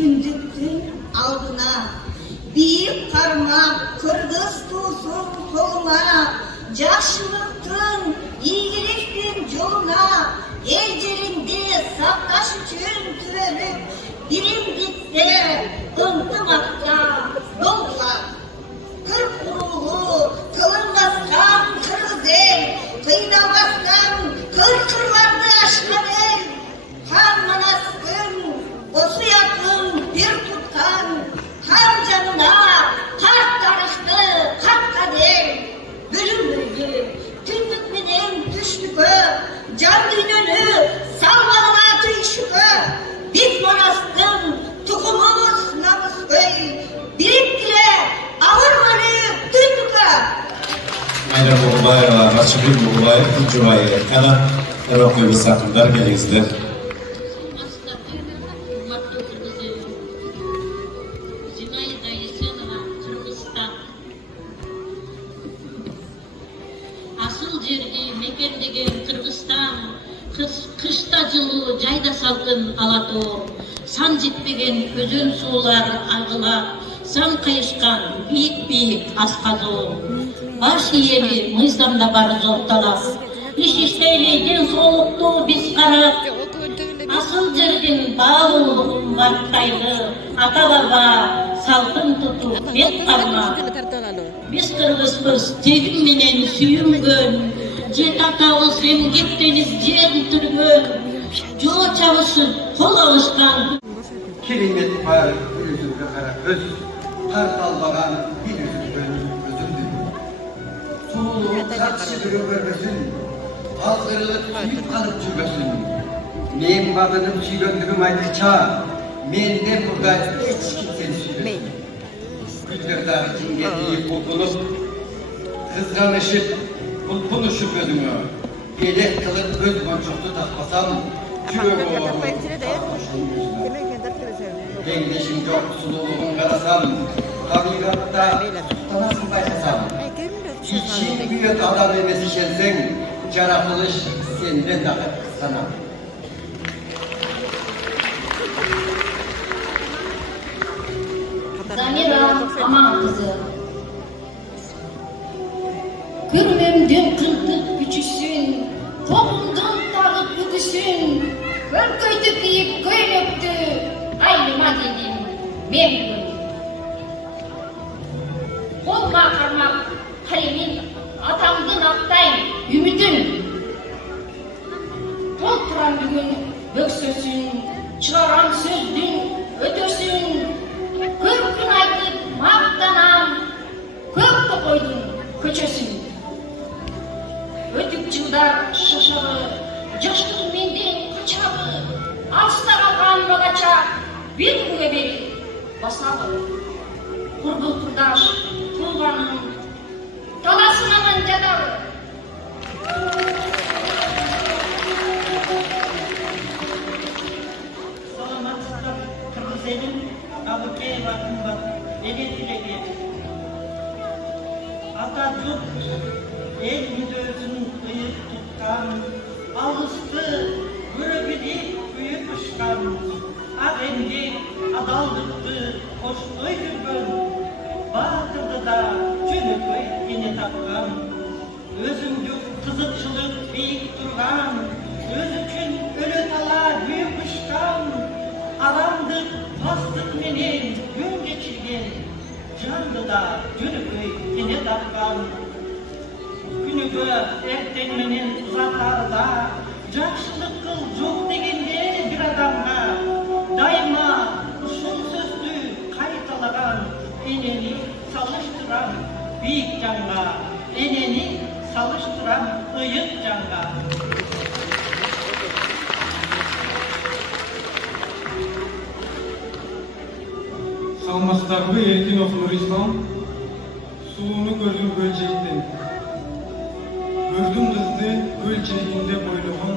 Bütünlüktün aldına, büyük parmak kırgız tuğsun koluna, Жақшылықтың, игіліктің жолuna, елдеріңде сақташ үшін түреліп, биримдікте, ынтымақта болса. Кырк руғы, қылынғасқан қырғыз ел, қиналғасқан қырқырларды ашқан ел, хан Манастың, осы якын бір тұтқан, хан жанына, хақ тарихты, хаққа дел. Bölüm tündük menен түшүккө, жан дүйнөнү салмагына түйшүккө, биз Манастын тукумубуз намыспай, бириктире алыр бөлүп түндүккө. Майра Бугулаева, Рашидгүл Бугулаев, Жұбайы, Канат, Эрокөбү сакындар келиңиздер. Мекендеген Кыргызстан, кышта жылуу, жайда салкын алатоо, сан жетпеген өзөн суулар агылап, сан кайышкан бийик асказоо, баш ийери мыйзамда бар зор талап, иш иштейли ден соолукту биз карап, асыл жердин баалуулугун баттайды, ата баба салтын тутуп бет кармап, биз кыргызбыз тегим менен сүйүнгөн, Jet atağız emgekteniz jen türgön, жоо чабышып кол алышкан. Керемет бар өзүңгө кара көз, тарталбаган бир үзүлгөн өзүңдү. Сулуу сакчы көрбөсүн, азгырылып сүйүп калып жүрбөсүн. Мен багынып сүйгөндүгүм айтыча, менден бурда эч ким сүйбөсүн. Күлдөр дагы кимге тийип булкунуп, кызганышып, Buluşup gözümü, yedek kılıp göz boncuklu takmasam, Çürük oğlum, Gençleşim çok sululuğun karasam, Tabiatta tutanasın başlasam, İçin büyük adam emesi şensen, Caratılış senden daha sana. Zamira Aman kızı. Görmemden kırdık güçüsün, kolumdan tağıp ödüsün, Ölköydü kıyıp köylöktü, ayrıma dedim, memnun. Kolma karmak, kalemin, atamdın aktayım, ümidin. Tolturan bugün böksösün, çıgaran sözdün, ötösün, Körkün aytıp maqtanam, köptü koydun, köçösün. Ötüp жылдар шашабы, жаштык менден качабы, алыстага канбагача бир күнгө бери басабы. Курдул турдаш, тууганын, таласынын жадабы. Саламатсыздар, кыргыз элим, Абыкеева кымбат эли тилеги. Ата журт эл мүдөөсүн ыйык туткан, алысты көрөгүлүп күйүп учкан, ак эмгек адалдыкты коштой жүргөн, баатырды да жөнөкөй эне тапкан, өзүндүк кызыкчылык бийик турган, өз үчүн өлө тала күйүп учкан, арамдык пастык менен күн кечирген, жанды да жөнөкөй эне тапкан. Күнүгө эртең менен узатарда, жакшылык кыл жок дегенде бир адамга, дайыма ушул сөздү кайталаган, энени салыштырам бийик жанга, энени салыштырам ыйык жанга. Салмастарбы Эркинов Нурислам, сууну көрдүм көл жээктен. Көрдүм кызды көл жээгинде бойлогон,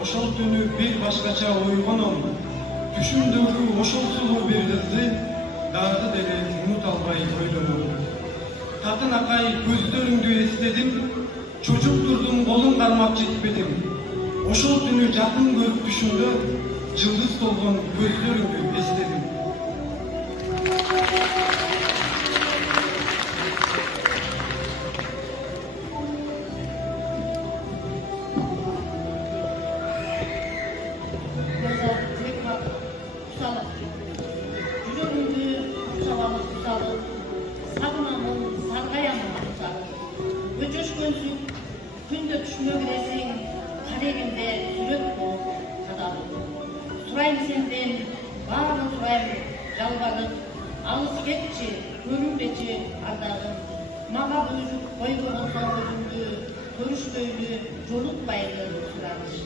ошол түнү бир башкача ойгоном. Түшүмдөгү ошол сулуу бир кызды дагы деле унута албай ойлоном. Катын акай көздөрүңдү эстедим, чочуктурдум колун кармап жетпедим. Ошол түнү жакын көрүп түшүмдө, жылдыз толгон көздөрүңдү эстедим. Көчөшкөнсүң, күндө түшмөгүнесиң, карегимде сүрөт болуп кадалып. Сурайм сенден, баарын сурайм жалбанып, алыс кетчи, көрүнбечи ардагым. Мага буйрук койгон болсоң өзүңдү, көрүшпөйлү жолукпайлы сураныш.